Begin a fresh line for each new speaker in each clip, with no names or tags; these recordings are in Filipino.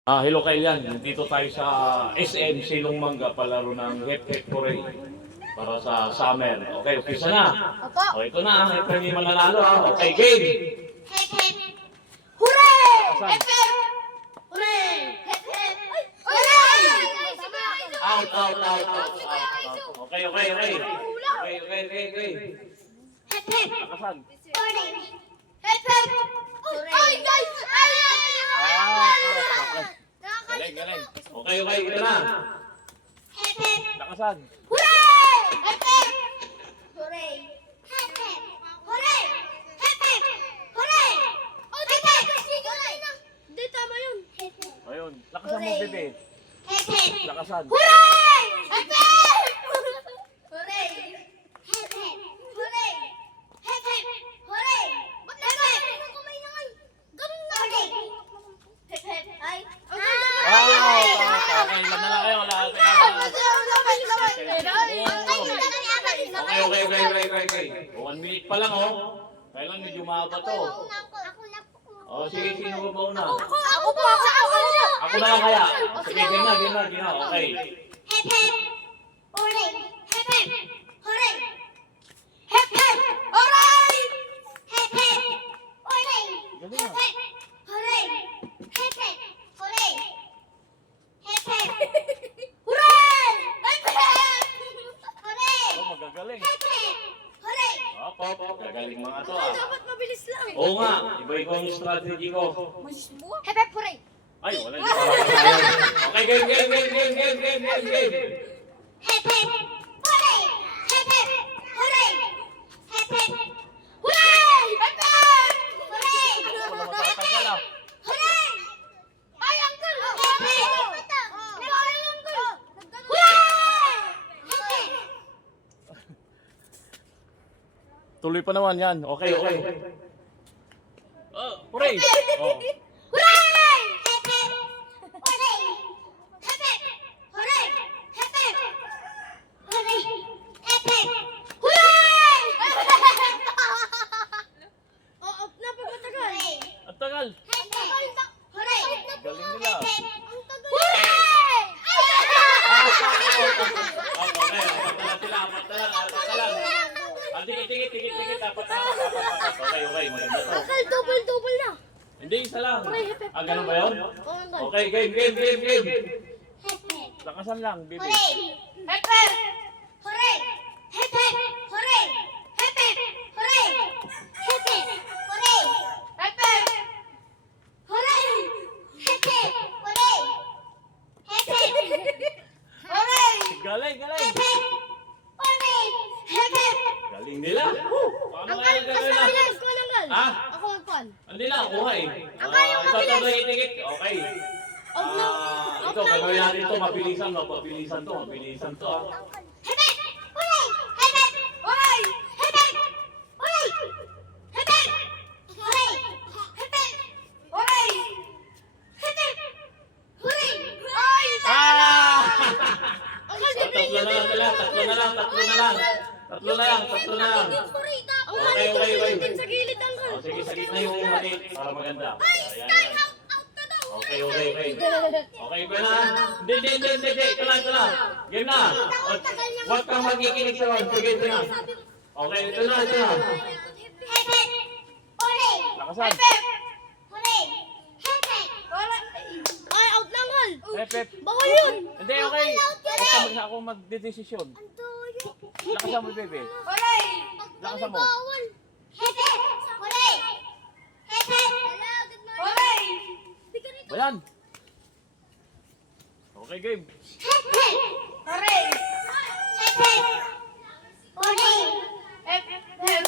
Hello Kailan, dito tayo sa SM Silong Manga palaro ng Hep Hep Hooray para sa summer. Okay, umpisa na.
Opo.
O ito na, ito hindi mananalo ha. Okay, game!
Hep hep. Hooray!
Asan?
Hep hep. Hooray! Hep hep. Hooray!
Out, out, out, out. Okay, okay, okay. Okay, okay, okay, okay.
Hep hep.
Nakasan?
Hooray! Hep hep. Ay, guys!
Okay. Galing, galing. Okay, okay, ito na.
Hep hep.
Nakasan?
Hooray! Hep hep. Hooray! Hep hep. Hooray! Hep hep. Hooray! Oh, hep hep. Hindi, tama yun. Hep hep.
Ayun, lakasan mo, bebe.
Hep hep.
Lakasan.
Hooray! Hep hep. Hooray! Hep hep. Hooray! Hep hep. Hooray! Ba't nagkakaroon kamay na ngayon? Ganun na. Hep hep. Ay.
Okay, ilan na lang kayo. Wala. Okay, okay, okay, okay, okay, okay. 1 minute pa lang, oh. Kailan medyo mahaba to. Oh, sige, sino ba una?
Ako po.
Ako na lang kaya. Sige, game na, game na, game na. Okay.
Hep hep. Hooray! Hep hep. Hooray! Hep hep. Hooray! Hep hep. Hooray!
Galing
Hep
ah.
hep. Hooray! Hep hep. Hooray! Hep hep. Hooray! Hep hep. Hooray!
Oh, magagaling.
Hep hep. Hooray!
Opo, gagaling mga to ah.
Dapat mabilis lang.
Oo nga, iba-iba yung strategy ko.
Hep hep. Hooray!
Ay, wala hindi pala kaya. Okay, game, game, game, game, game, game, game, game.
Hep hep. Hooray! Hep hep. Hooray! Hep hep. Hooray! Hep hep. Hooray!
Wala matatagal ah.
Hooray! Ay, uncle! Hep hep. Ay, uncle! Hooray! Hep hep.
Tuloy pa naman yan. Okay, okay. Hooray! Oh.
Hooray! Hep hep. Hooray! Hep hep. Hooray! Hep hep. Hooray! Hep hep. Hooray! Oo, napapatagal.
Ang tagal.
Hep hep. Hooray!
Galing nila.
Hep hep. Hooray!
Okay, apat na lang. Tikit, apat. Okay, okay, maganda to.
Akal, double na.
Hindi, isa lang.
Hep, hep.
Ganun ba yun?
Oo, uncle.
Okay, game, game, game, game.
Hep hep.
Lakasan lang, baby.
Hooray! Hep hep! Hooray! Hep hep! Hooray! Hep hep! Hooray! Hep hep! Hooray! Hep hep! Hooray! Hep hep! Hooray! Hep hep! Hooray!
Galing, galing.
Hep hep! Hooray! Hep hep!
Galing nila. Paano kaya
Uncle,
gagawin na?
pasabilan ko ng gal.
Ha?
Ako ang kon.
Hindi na, kuha eh.
Ang kaya mo
Ito,
mabilis.
ito, tikit. Okay. Ito, gagawin natin ito. Mabilisan to. Mabilisan to.
Hep hep! Hooray! Hep hep! Hooray! Hep hep! Hooray! Hep hep! Hooray! Hep hep! Hooray! Hep hep! Hooray! Ay!
Tatlo na lang sila. Tatlo na lang. Okay, okay, okay.
Sa gilid, uncle.
Sige, sa gitna yung maliit para maganda. Ayan.
Out na daw.
Okay. Okay ba na? Hindi. Ito na. Game na. Huwag kang magkikinig sa one. Sige, ito na. Okay, ito na.
Hep hep! Hooray!
Lakasan.
Hep hep! Hooray! Hep hep! Ay, out na, uncle.
Hep.
Bawal yun.
Hindi, okay.
Hooray!
Ako magdedesisyon.
Antoyo.
Lakasan mo, bebe.
Hooray!
Lakasan mo.
Bawal. Hep hep! Hooray! Hep hep! Hooray!
Bayan. Okay, game.
Hep hep! Hooray! Hep hep! Hooray! Hep hep!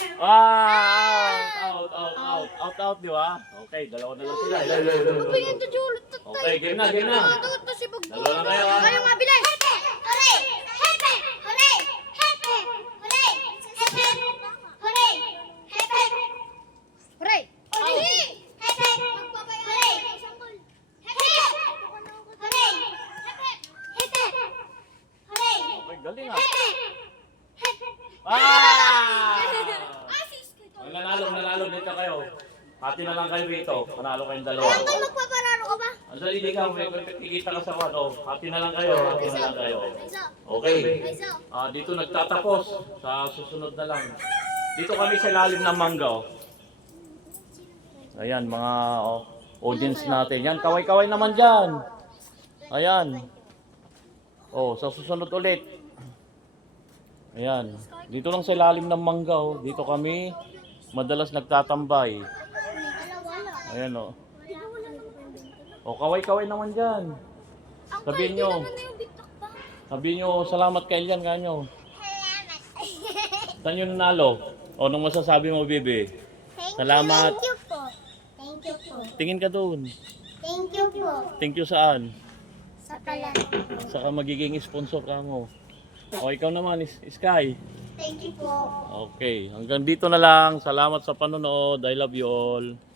Out, di ba? Okay, dalawa na lang sila.
Pagpingin to julot to tayo.
Okay, game na.
Ito si Bugbo.
Dalawa lang kayo, ha?
Kayo nga bilis. Hep hep! Hooray! Hep hep! Hooray! Hep hep! Hooray! Hep hep! Hooray! Hep hep! Hooray! Hooray! Hep hep! Hooray! Hep hep! Hooray! Hep hep! Hep hep! Hooray!
Okay, galing ah.
Hep hep! Hep hep!
Ang nanalo dito kayo. Hati na lang kayo dito. Panalo kayong dalawa.
Uncle, magpapararo ka ba?
Andali di ka, may kikita ka sa kwan. Oh, hati na lang kayo. Hati na lang kayo. Okay. Dito nagtatapos. Sa susunod na lang. Dito kami sa ilalim ng mangga. Oh. Ayan, mga audience natin. Yan, kaway-kaway naman dyan. Ayan. Oh, sa susunod ulit. Ayan. Dito lang sa ilalim ng mangga. Oh. Dito kami madalas nagtatambay. Ayan oh. O, kaway-kaway naman dyan. Sabihin nyo, salamat kay Elian, kanyo. Saan yung nanalo? O, anong masasabi mo, Bibi? Salamat.
Thank you po. Thank you po.
Tingin ka dun.
Thank you po.
Thank you saan?
Sa kalan.
Saka magiging sponsor ka mo. O, ikaw naman, Sky.
Thank you po.
Okay, hanggang dito na lang. Salamat sa panonood. I love you all.